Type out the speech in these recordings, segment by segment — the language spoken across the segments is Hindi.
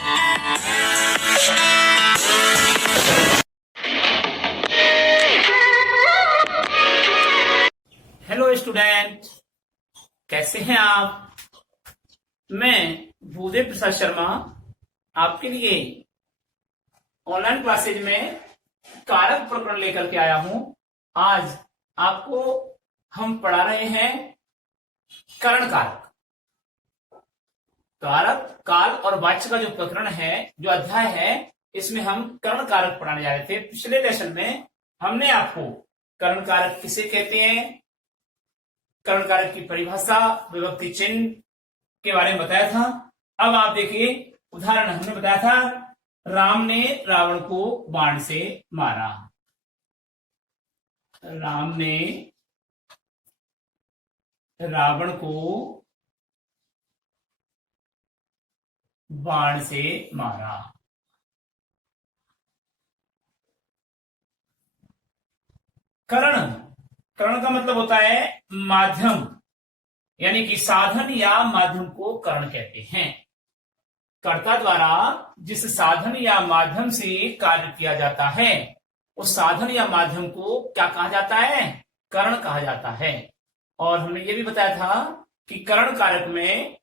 हेलो स्टूडेंट, कैसे हैं आप। मैं भूदेव प्रसाद शर्मा आपके लिए ऑनलाइन क्लासेज में कारक प्रकरण लेकर के आया हूं। आज आपको हम पढ़ा रहे हैं करण कारक। कारक, काल और वाच्य का जो प्रकरण है, जो अध्याय है, इसमें हम करण कारक पढ़ाने जा रहे थे। पिछले लेसन में हमने आपको करण कारक किसे कहते हैं, करण कारक की परिभाषा, विभक्ति चिन्ह के बारे में बताया था। अब आप देखिए, उदाहरण हमने बताया था, राम ने रावण को बाण से मारा। राम ने रावण को बाण से मारा। करण, करण का मतलब होता है माध्यम, यानी कि साधन या माध्यम को करण कहते हैं। कर्ता द्वारा जिस साधन या माध्यम से कार्य किया जाता है, उस साधन या माध्यम को क्या कहा जाता है, करण कहा जाता है। और हमने ये भी बताया था कि करण कारक में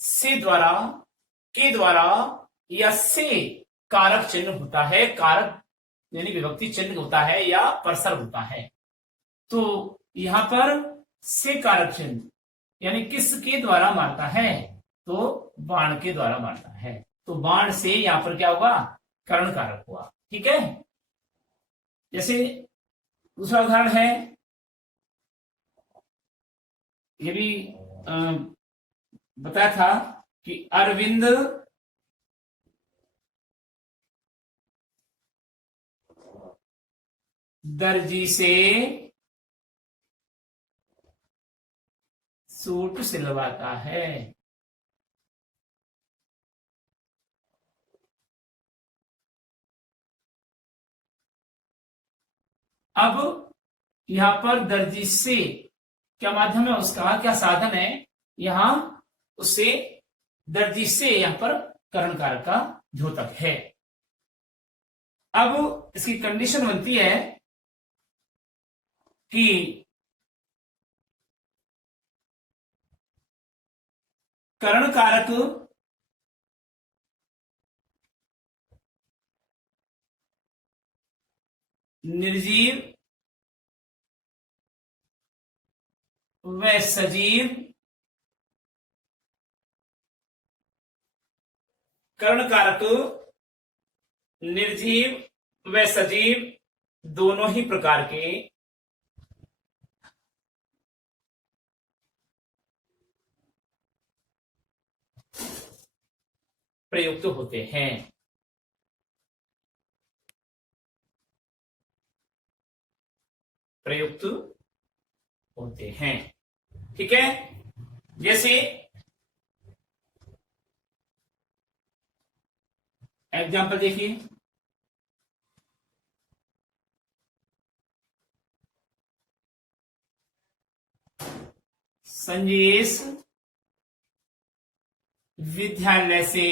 से द्वारा, के द्वारा या से कारक चिन्ह होता है। कारक यानी विभक्ति चिन्ह होता है या परसर होता है। तो यहां पर से कारक चिन्ह यानी किसके द्वारा मारता है, तो बाण के द्वारा मारता है। तो बाण से यहां पर क्या होगा, करण कारक हुआ। ठीक है। जैसे दूसरा उदाहरण है, ये भी बताया था कि अरविंद दर्जी से सूट सिलवाता है। अब यहां पर दर्जी से क्या माध्यम है उसका, क्या साधन है, यहां उससे दर्जी से यहां पर करण कारक का द्योतक है। अब इसकी कंडीशन बनती है कि करण कारक निर्जीव व सजीव, करण कारक निर्जीव व सजीव दोनों ही प्रकार के प्रयुक्त होते हैं। प्रयुक्त होते हैं। ठीक है। जैसे एग्जाम्पल देखिए, संजेश विद्यालय से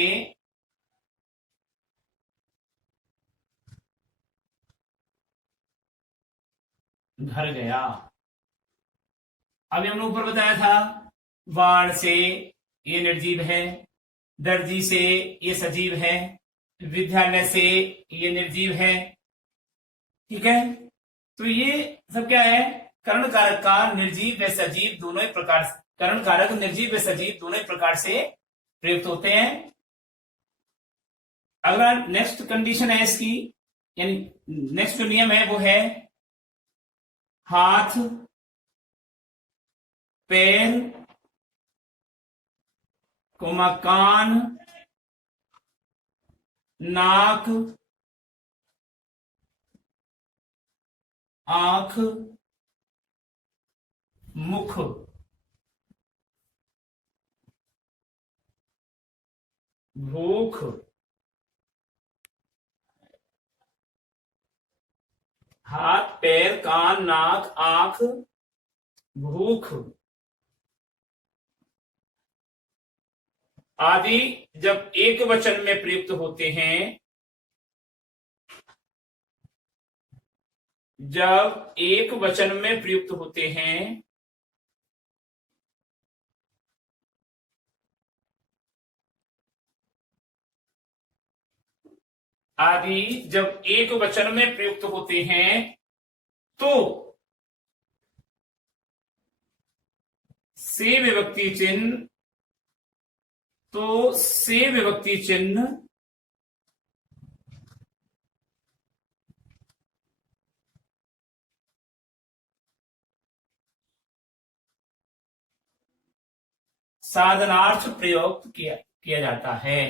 घर गया। अभी हमने ऊपर बताया था, बाण से ये निर्जीव है, दर्जी से ये सजीव है, विद्यालय से ये निर्जीव है। ठीक है। तो ये सब क्या है, करण कारक का निर्जीव व सजीव दोनों ही प्रकार, करण कारक निर्जीव व सजीव दोनों ही प्रकार से प्रयुक्त होते हैं। अगला नेक्स्ट कंडीशन है इसकी, यानी नेक्स्ट जो नियम है वो है हाथ, पैर, कान, नाक, आंख, मुख, भूख, हाथ, पैर, कान, नाक, आंख, भूख आदि जब एक वचन में प्रयुक्त होते हैं, जब एक वचन में प्रयुक्त होते हैं, आदि जब एक वचन में प्रयुक्त होते हैं, तो से विभक्ति चिन्ह, तो से विभक्ति चिन्ह साधनार्थ प्रयोग किया जाता है।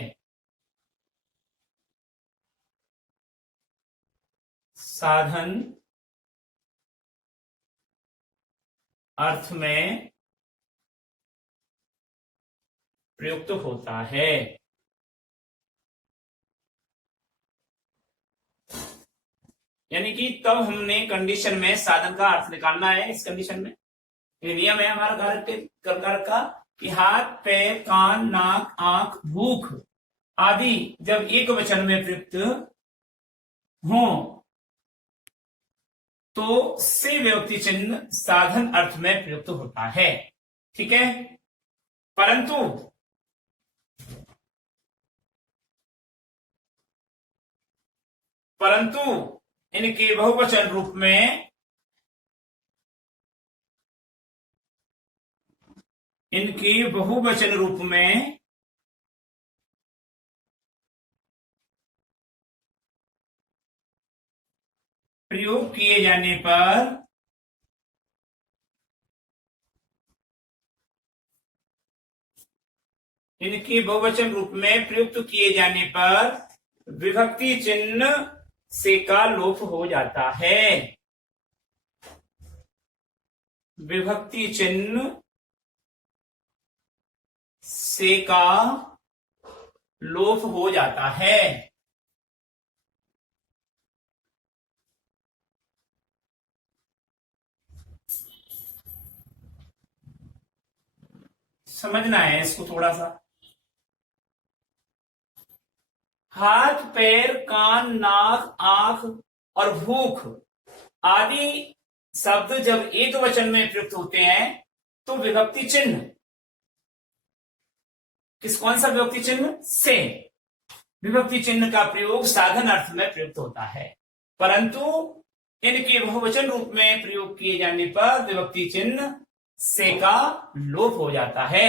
साधन अर्थ में प्रयुक्त होता है। यानी कि तब हमने कंडीशन में साधन का अर्थ निकालना है। इस कंडीशन में ये नियम है हमारा घर का कि हाथ, पैर, कान, नाक, आंख, भूख आदि जब एक वचन में प्रयुक्त हो तो से विभक्ति चिन्ह साधन अर्थ में प्रयुक्त होता है। ठीक है। परंतु परंतु इनके बहुवचन रूप में, इनके बहुवचन रूप में प्रयोग किए जाने पर इनके बहुवचन रूप में प्रयुक्त किए जाने पर विभक्ति चिन्ह से का लोप हो जाता है। विभक्ति चिन्ह से का लोप हो जाता है। समझना है इसको थोड़ा सा। हाथ, पैर, कान, नाक, आंख और भूख आदि शब्द जब एक वचन में प्रयुक्त होते हैं तो विभक्ति चिन्ह कौन सा विभक्ति चिन्ह? से विभक्ति चिन्ह का प्रयोग साधन अर्थ में प्रयुक्त होता है। परंतु इनके बहुवचन रूप में प्रयोग किए जाने पर विभक्ति चिन्ह से का लोप हो जाता है।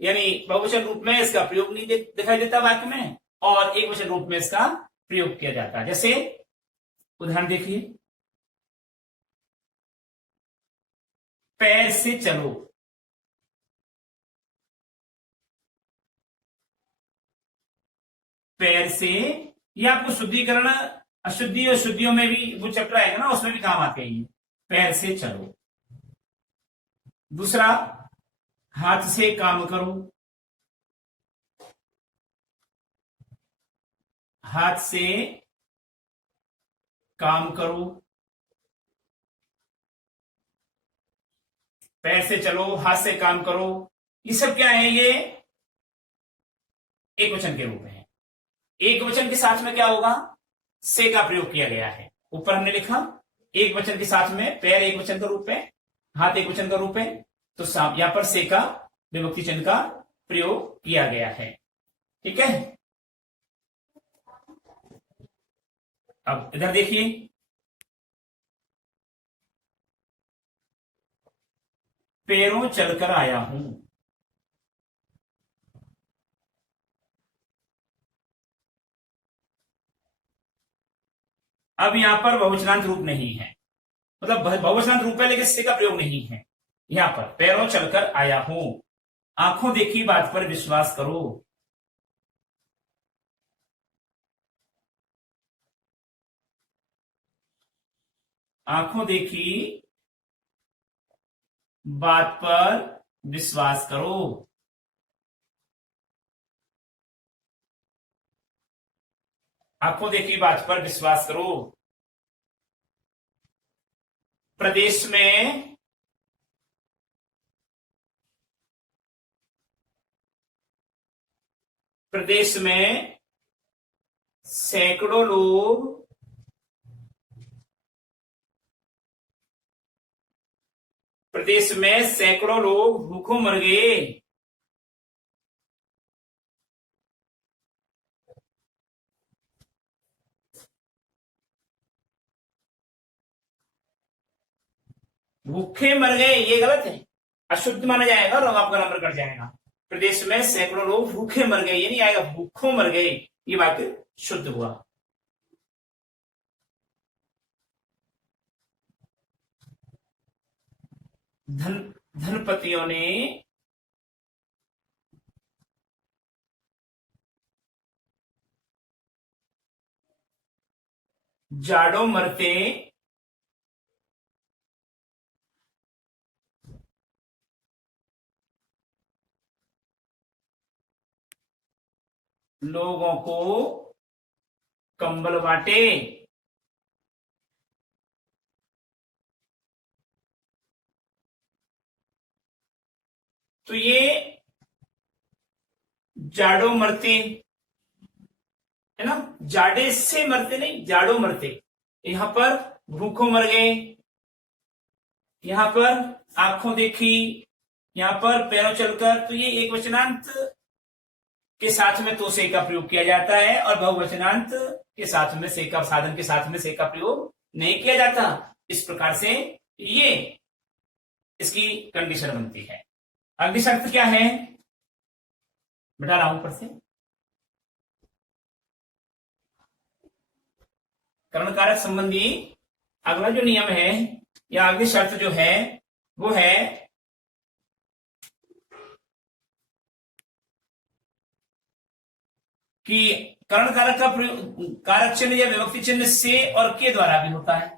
यानी बहुवचन रूप में इसका प्रयोग नहीं दिखाई देता वाक्य में और एक वचन रूप में इसका प्रयोग किया जाता है। जैसे उदाहरण देखिए, पैर से चलो। पैर से, ये आपको शुद्धिकरण, अशुद्धि और शुद्धियों में भी वो चैप्टर आएगा ना, उसमें भी काम आते हैं। पैर से चलो। दूसरा, हाथ से काम करो। हाथ से काम करो। पैर से चलो, हाथ से काम करो, ये सब क्या है? ये एक वचन के रूप में है। एक वचन के साथ में क्या होगा? से का प्रयोग किया गया है। ऊपर हमने लिखा एक वचन के साथ में पैर एक वचन का रूप है, हाथ एक वचन का रूप है, तो यहां पर से का विभक्ति चिन्ह का प्रयोग किया गया है। ठीक है। अब इधर देखिए, पैरों चलकर आया हूं। अब यहां पर बहुवचनांत रूप नहीं है, मतलब बहुवचनांत रूप है लेकिन से का प्रयोग नहीं है। यहां पर पैरों चलकर आया हूं। आंखों देखी बात पर विश्वास करो। आंखों देखी बात पर विश्वास करो। आंखों देखी बात पर विश्वास करो। प्रदेश में प्रदेश में सैकड़ों लोग भूखों मर गए। भूखे मर गए ये गलत है, अशुद्ध माना जाएगा और आपका नंबर कट जाएगा। प्रदेश में सैकड़ों लोग भूखे मर गए, ये नहीं आएगा भूखों मर गए, ये वाक्य शुद्ध हुआ। धनपतियों ने जाड़ों मरते लोगों को कंबल बांटे। तो ये जाड़ों मरते है ना, जाड़े से मरते नहीं, जाड़ों मरते। यहां पर भूखों मर गए, यहां पर आंखों देखी, यहां पर पैरों चलकर, तो ये एक वचनांत के साथ में तो से का प्रयोग किया जाता है और बहुवचनांत के साथ में से का, साधन के साथ में से का प्रयोग नहीं किया जाता। इस प्रकार से ये इसकी कंडीशन बनती है। अगली शर्त क्या है, बिठा रहा हूं ऊपर से, कर्ण कारक संबंधी अगला जो नियम है या अगली शर्त जो है वो है कि कर्ण कारक का प्रयोग कारक चिन्ह या विभक्ति चिन्ह से और के द्वारा भी होता है।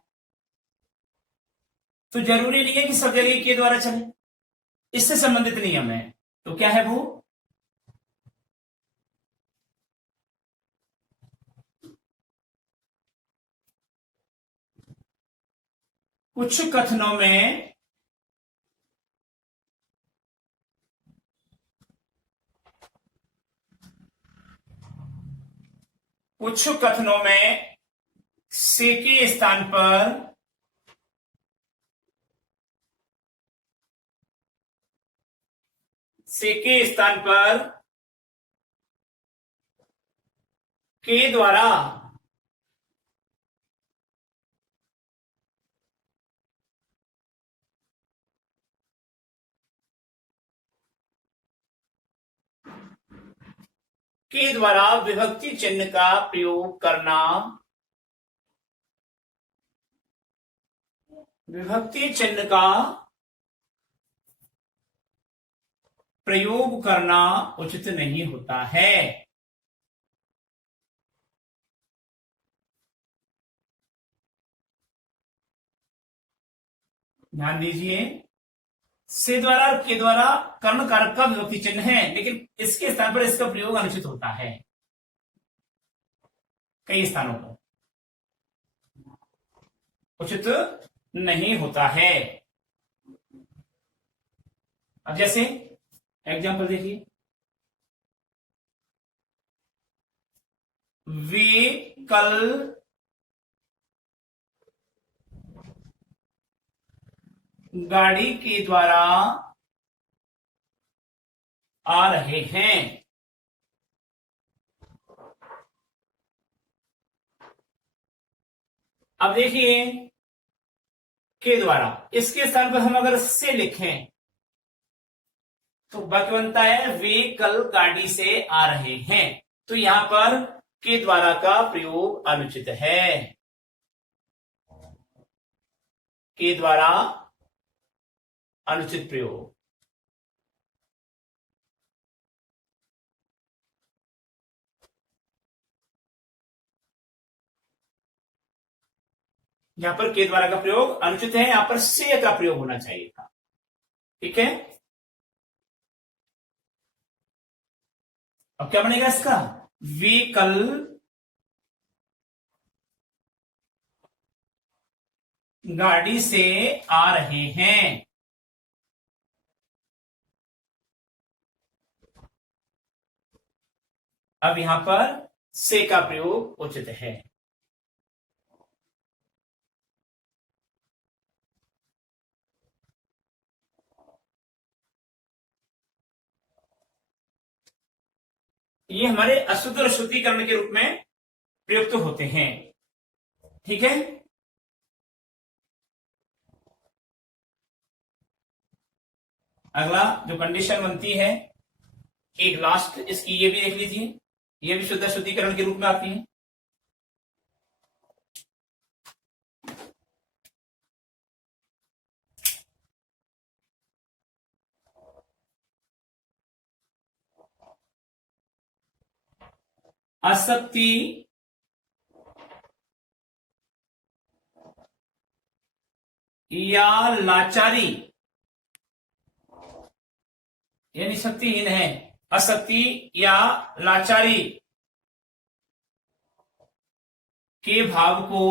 तो जरूरी नहीं है कि सब जगह के द्वारा चले, इससे संबंधित नियम है। तो क्या है वो, कुछ कथनों में से के स्थान पर के द्वारा विभक्ति चिन्ह का प्रयोग करना, विभक्ति चिन्ह का प्रयोग करना उचित नहीं होता है। ध्यान दीजिए, से द्वारा और के द्वारा कर्ण कारक का विभक्ति चिन्ह है, लेकिन इसके स्थान पर इसका प्रयोग अनुचित होता है कई स्थानों पर, उचित नहीं होता है। अब जैसे एग्जाम्पल देखिए, वे कल गाड़ी के द्वारा आ रहे हैं। अब देखिए, के द्वारा, इसके स्थान पर हम अगर से लिखें तो वाक्य बनता है वे कल गाड़ी से आ रहे हैं। तो यहां पर के द्वारा का प्रयोग अनुचित है। के द्वारा अनुचित प्रयोग। यहां पर के द्वारा का प्रयोग अनुचित है, यहां पर से का प्रयोग होना चाहिए था। ठीक है, अब क्या बनेगा इसका, वे कल गाड़ी से आ रहे हैं। अब यहां पर से का प्रयोग उचित है। ये हमारे अशुद्ध और शुद्धिकरण के रूप में प्रयुक्त होते हैं। ठीक है, अगला जो कंडीशन बनती है, एक लास्ट इसकी ये भी देख लीजिए, ये भी शुद्ध शुद्धिकरण के रूप में आती है। आसक्ति या लाचारी, यानी शक्तिहीन है, आसक्ति या लाचारी के भाव को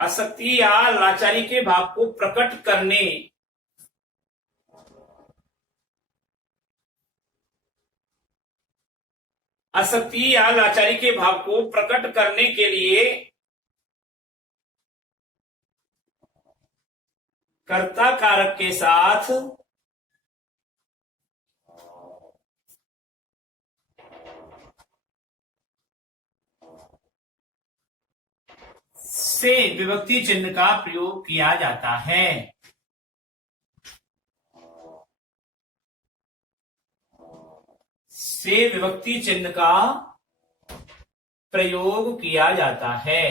आसक्ति या लाचारी के भाव को प्रकट करने आसक्ति या लाचारी के भाव को प्रकट करने के लिए कर्ता कारक के साथ से विभक्ति चिन्ह का प्रयोग किया जाता है। से विभक्ति चिन्ह का प्रयोग किया जाता है।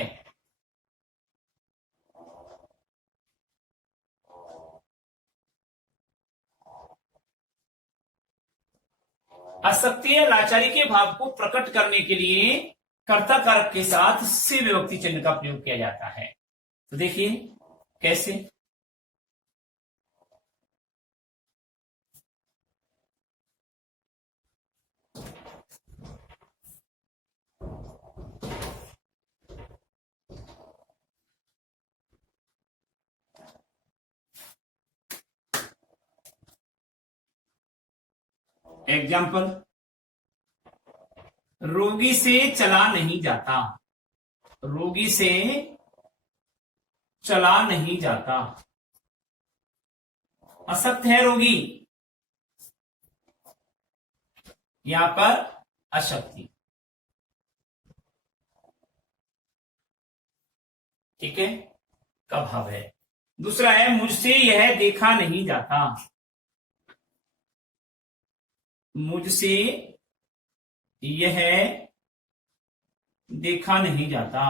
आसक्ति या लाचारी के भाव को प्रकट करने के लिए कर्ता कारक के साथ से विभक्ति चिन्ह का प्रयोग किया जाता है। तो देखिए कैसे, एग्जाम्पल, रोगी से चला नहीं जाता, रोगी से चला नहीं जाता, असक्त है रोगी, यहां पर अशक्ति। ठीक है, का भाव है। दूसरा है मुझसे यह देखा नहीं जाता, मुझसे यह देखा नहीं जाता,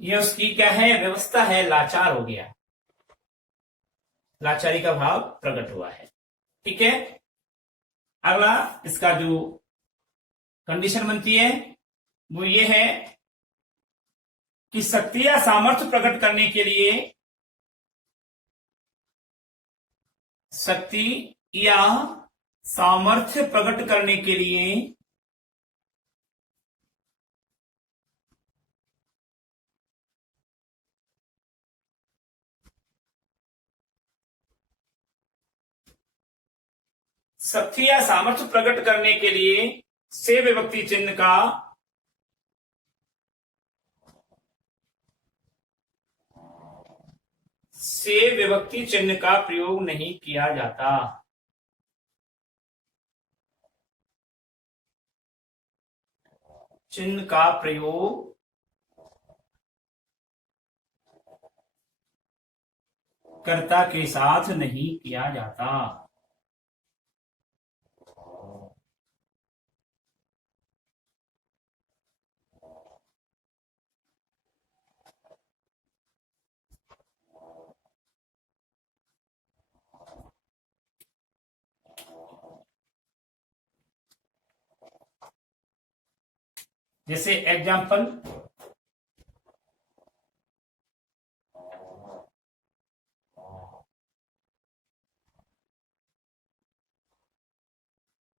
यह उसकी क्या है, व्यवस्था है, लाचार हो गया, लाचारी का भाव प्रकट हुआ है। ठीक है, अगला इसका जो कंडीशन बनती है वो ये है कि शक्ति या सामर्थ्य प्रकट करने के लिए, शक्ति या सामर्थ्य प्रकट करने के लिए शक्ति या सामर्थ्य प्रकट करने के लिए से विभक्ति चिन्ह का से विभक्ति चिन्ह का प्रयोग नहीं किया जाता। चिन्ह का प्रयोग कर्ता के साथ नहीं किया जाता। जैसे एग्जाम्पल,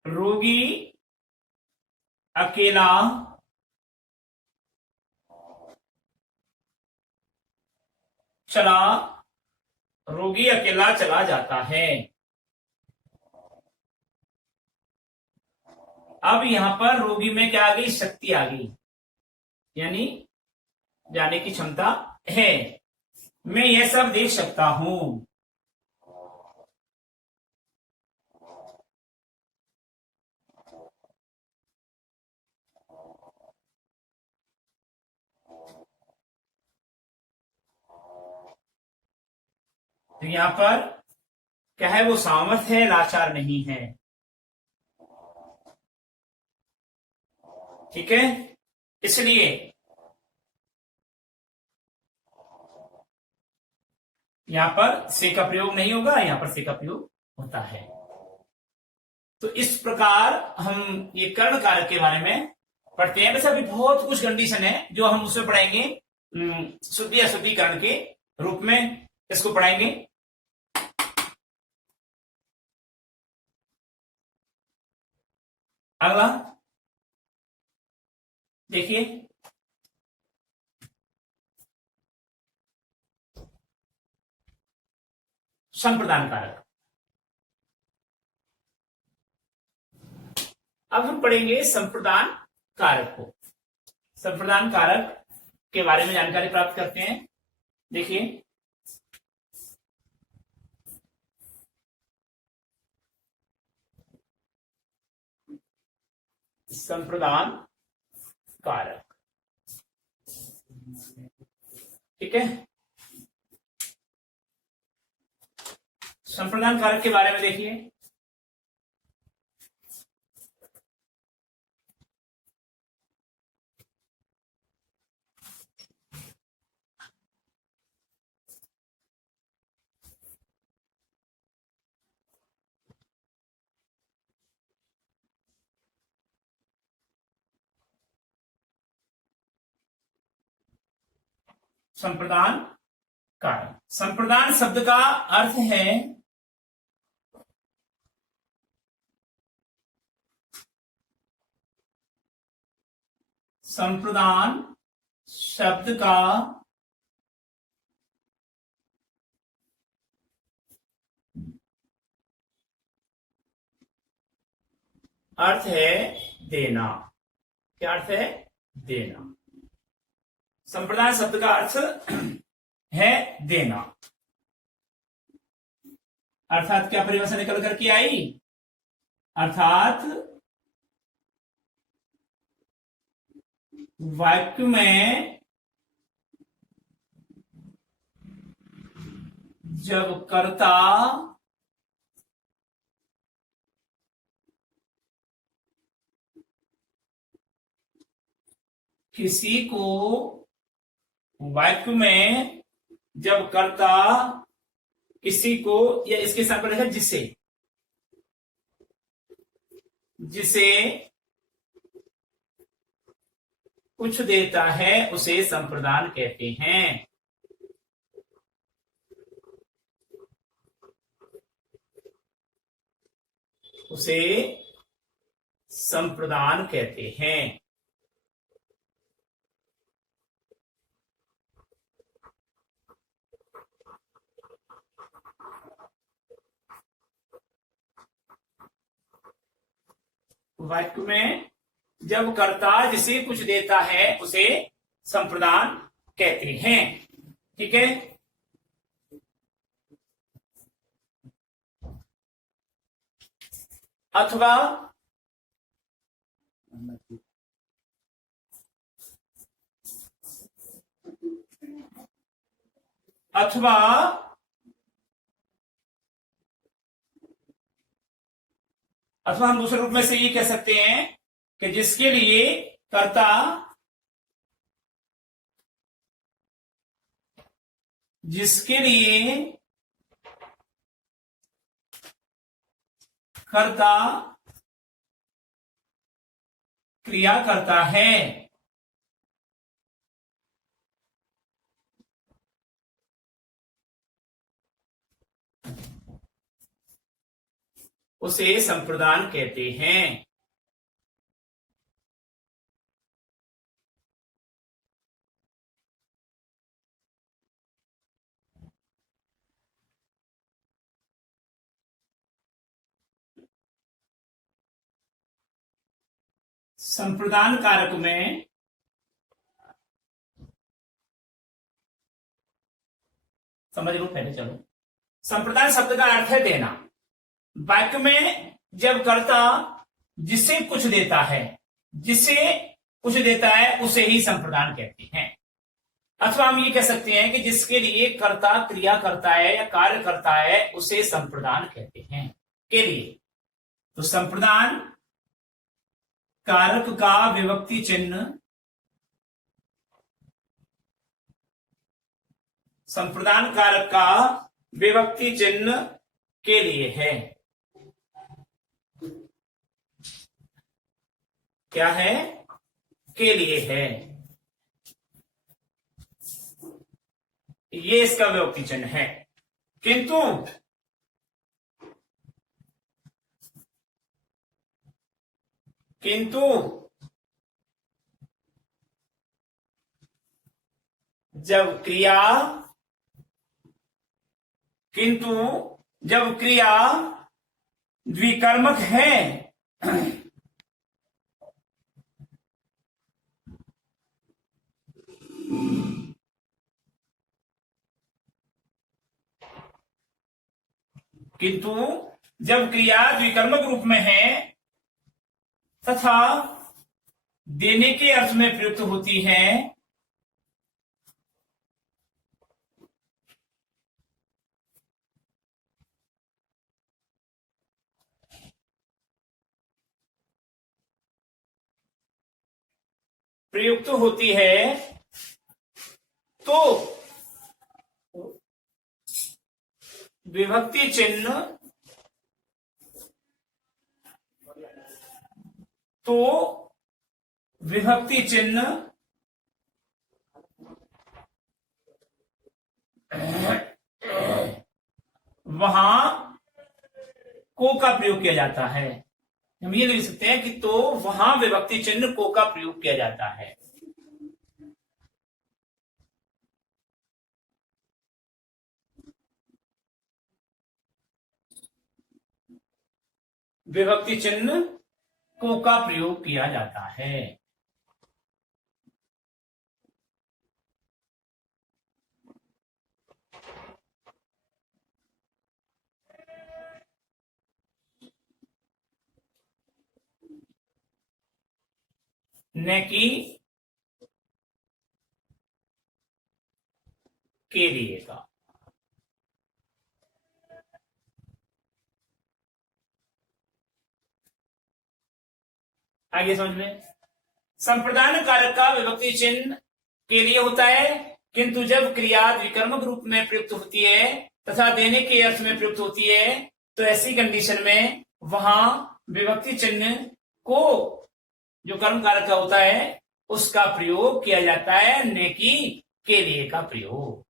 रोगी अकेला चला, रोगी अकेला चला जाता है। अब यहां पर रोगी में क्या आ गई, शक्ति आ गई, यानी जाने की क्षमता है। मैं यह सब देख सकता हूं। तो यहां पर क्या है, वो सामर्थ है, लाचार नहीं है। ठीक है, इसलिए यहां पर से का प्रयोग नहीं होगा, यहां पर से का प्रयोग होता है। तो इस प्रकार हम ये कर्ण कारक के बारे में पढ़ते हैं। वैसे अभी बहुत कुछ कंडीशन है जो हम उसमें पढ़ाएंगे, शुद्धि अशुद्धिकरण के रूप में इसको पढ़ाएंगे। अगला देखिए, संप्रदान कारक। अब हम पढ़ेंगे संप्रदान कारक को। संप्रदान कारक के बारे में जानकारी प्राप्त करते हैं। देखिए, संप्रदान कारक, ठीक है। संप्रदान कारक के बारे में देखिए, संप्रदान कारक। संप्रदान शब्द का अर्थ है संप्रदान शब्द का अर्थ है देना। क्या अर्थ है, देना। संप्रदान शब्द का अर्थ है देना। अर्थात क्या परिभाषा निकल कर के आई, अर्थात वाक्य में जब कर्ता किसी को, वाक्य में जब कर्ता किसी को, या इसके साथ पड़ेगा जिसे, जिसे कुछ देता है उसे संप्रदान कहते हैं। उसे संप्रदान कहते हैं। वाक्य में जब कर्ता जिसे कुछ देता है उसे संप्रदान कहते हैं। ठीक है, अथवा अथवा अथवा हम दूसरे रूप में से ये कह सकते हैं कि जिसके लिए कर्ता जिसके लिए कर्ता क्रिया करता है उसे संप्रदान कहते हैं। संप्रदान कारक में समझ लो पहले, चलो। संप्रदान शब्द का अर्थ है देना। वाक्य में जब कर्ता जिसे कुछ देता है, जिसे कुछ देता है उसे ही संप्रदान कहते हैं। अथवा हम ये कह सकते हैं कि जिसके लिए कर्ता क्रिया करता है या कार्य करता है उसे संप्रदान कहते हैं। के लिए तो संप्रदान कारक का विभक्ति चिन्ह, संप्रदान कारक का विभक्ति चिन्ह के लिए है। क्या है? के लिए है। ये इसका विभक्ति चिन्ह है। किंतु जब क्रिया द्विकर्मक है किंतु जब क्रिया द्विकर्मक रूप में है तथा देने के अर्थ में प्रयुक्त होती है, तो विभक्ति चिन्ह वहां को का प्रयोग किया जाता है। हम ये लिख सकते हैं कि तो वहां विभक्ति चिन्ह को का प्रयोग किया जाता है। विभक्ति चिन्ह को का प्रयोग किया जाता है। न कि के लिए का। आगे समझ में, संप्रदान कारक का विभक्ति चिन्ह के लिए होता है, किंतु जब क्रिया द्विकर्मक रूप में प्रयुक्त होती है तथा देने के अर्थ में प्रयुक्त होती है तो ऐसी कंडीशन में वहां विभक्ति चिन्ह को जो कर्म कारक का होता है उसका प्रयोग किया जाता है, न कि के लिए का प्रयोग।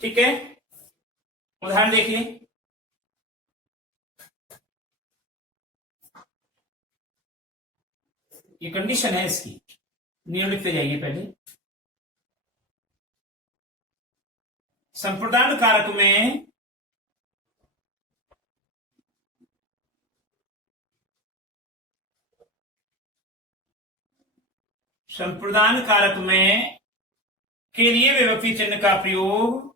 ठीक है, उदाहरण देखिए। ये कंडीशन है इसकी, नियम लिखते जाइए पहले। संप्रदान कारक में के लिए विभक्ति चिन्ह का प्रयोग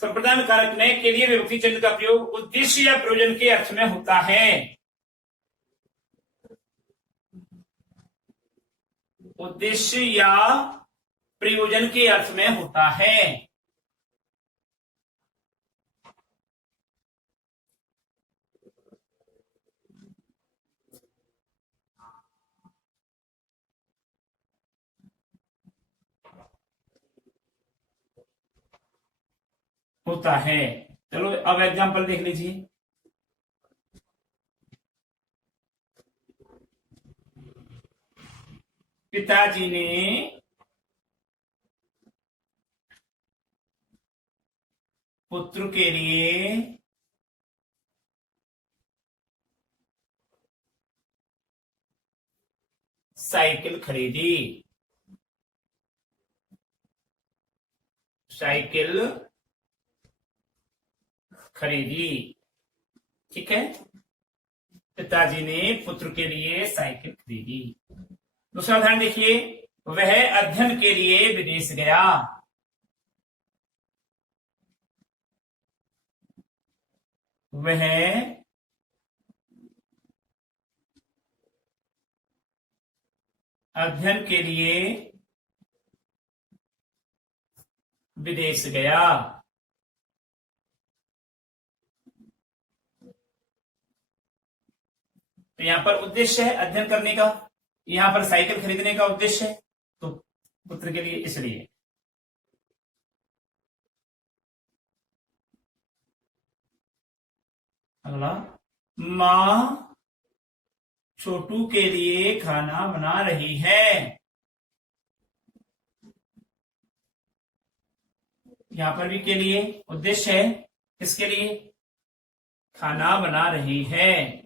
संप्रदान कारक में के लिए विभक्ति चिन्ह का प्रयोग उद्देश्य या प्रयोजन के अर्थ में होता है। उद्देश्य या प्रयोजन के अर्थ में होता है। चलो अब एग्जांपल देख लीजिए। पिताजी ने पुत्र के लिए साइकिल खरीदी। साइकिल खरीदी, ठीक है। पिताजी ने पुत्र के लिए साइकिल खरीदी। दूसरा उदाहरण देखिए, वह अध्ययन के लिए विदेश गया। वह अध्ययन के लिए विदेश गया। तो यहां पर उद्देश्य है अध्ययन करने का, यहां पर साइकिल खरीदने का उद्देश्य है, तो पुत्र के लिए इसलिए। अगला, मां छोटू के लिए खाना बना रही है। यहां पर भी के लिए उद्देश्य है, किसके लिए? खाना बना रही है।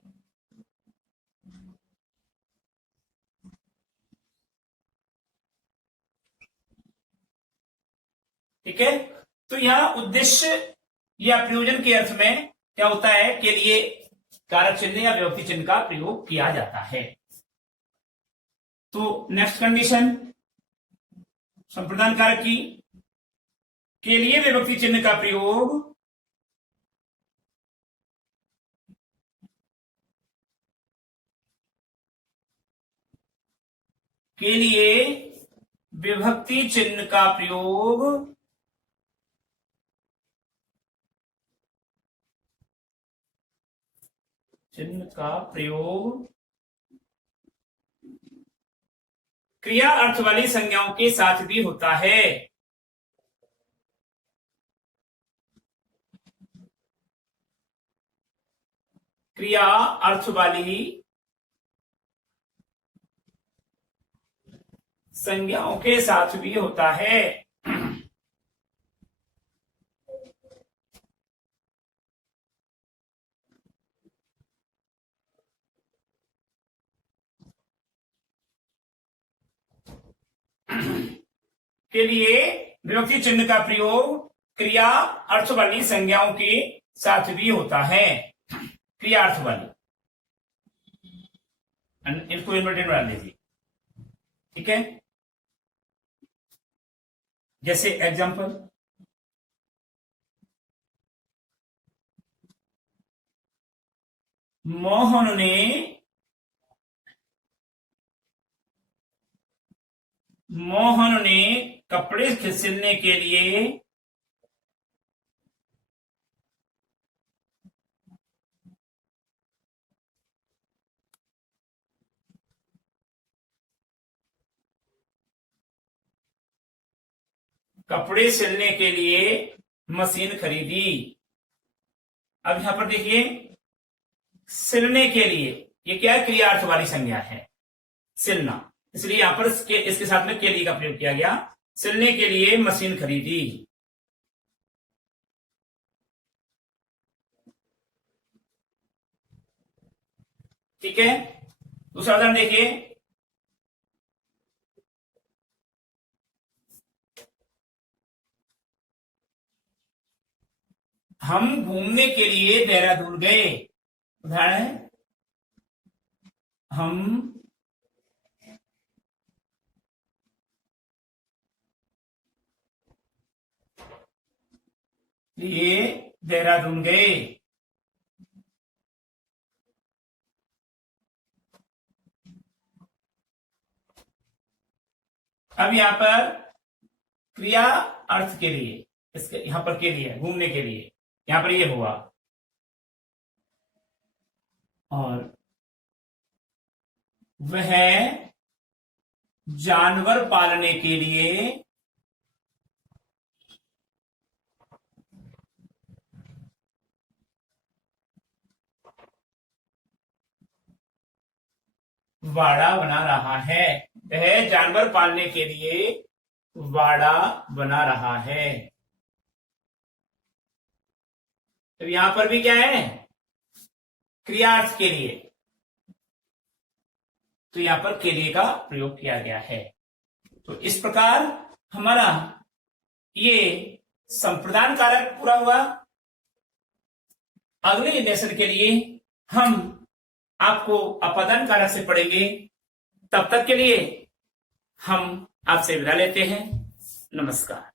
ठीक है। तो यहां उद्देश्य या प्रयोजन के अर्थ में क्या होता है, के लिए कारक चिन्ह या विभक्ति चिन्ह का प्रयोग किया जाता है। तो नेक्स्ट कंडीशन, संप्रदान कारक की के लिए विभक्ति चिन्ह का प्रयोग के लिए विभक्ति चिन्ह का प्रयोग क्रिया अर्थ वाली संज्ञाओं के साथ भी होता है। क्रिया अर्थ वाली संज्ञाओं के साथ भी होता है। के लिए विभक्ति चिन्ह का प्रयोग क्रिया अर्थ वाली संज्ञाओं के साथ भी होता है। क्रिया अर्थ वाली, इसको इन्वर्टेड में डाल लीजिए, ठीक है। जैसे एग्जाम्पल, मोहन ने कपड़े सिलने के लिए मशीन खरीदी। अब यहां पर देखिए, सिलने के लिए, ये क्या है? क्रिया अर्थ वाली संज्ञा है, सिलना, इसलिए यहां पर इसके साथ में के लिए का प्रयोग किया गया। सिलने के लिए मशीन खरीदी। ठीक है। दूसरा उदाहरण देखिए, हम घूमने के लिए देहरादून गए। उदाहरण है, हम लिए देहरादून गए। अब यहां पर क्रिया अर्थ के लिए, इसके यहां पर के लिए घूमने के लिए, यहां पर ये हुआ, और वह जानवर पालने के लिए वाड़ा बना रहा है। वह जानवर पालने के लिए वाड़ा बना रहा है। तो यहां पर भी क्या है, क्रियार्थ के लिए, तो यहां पर के लिए का प्रयोग किया गया है। तो इस प्रकार हमारा ये संप्रदान कारक पूरा हुआ। अगले लेसन के लिए हम आपको अपादान कारक से पढ़ेंगे। तब तक के लिए हम आपसे विदा लेते हैं। नमस्कार।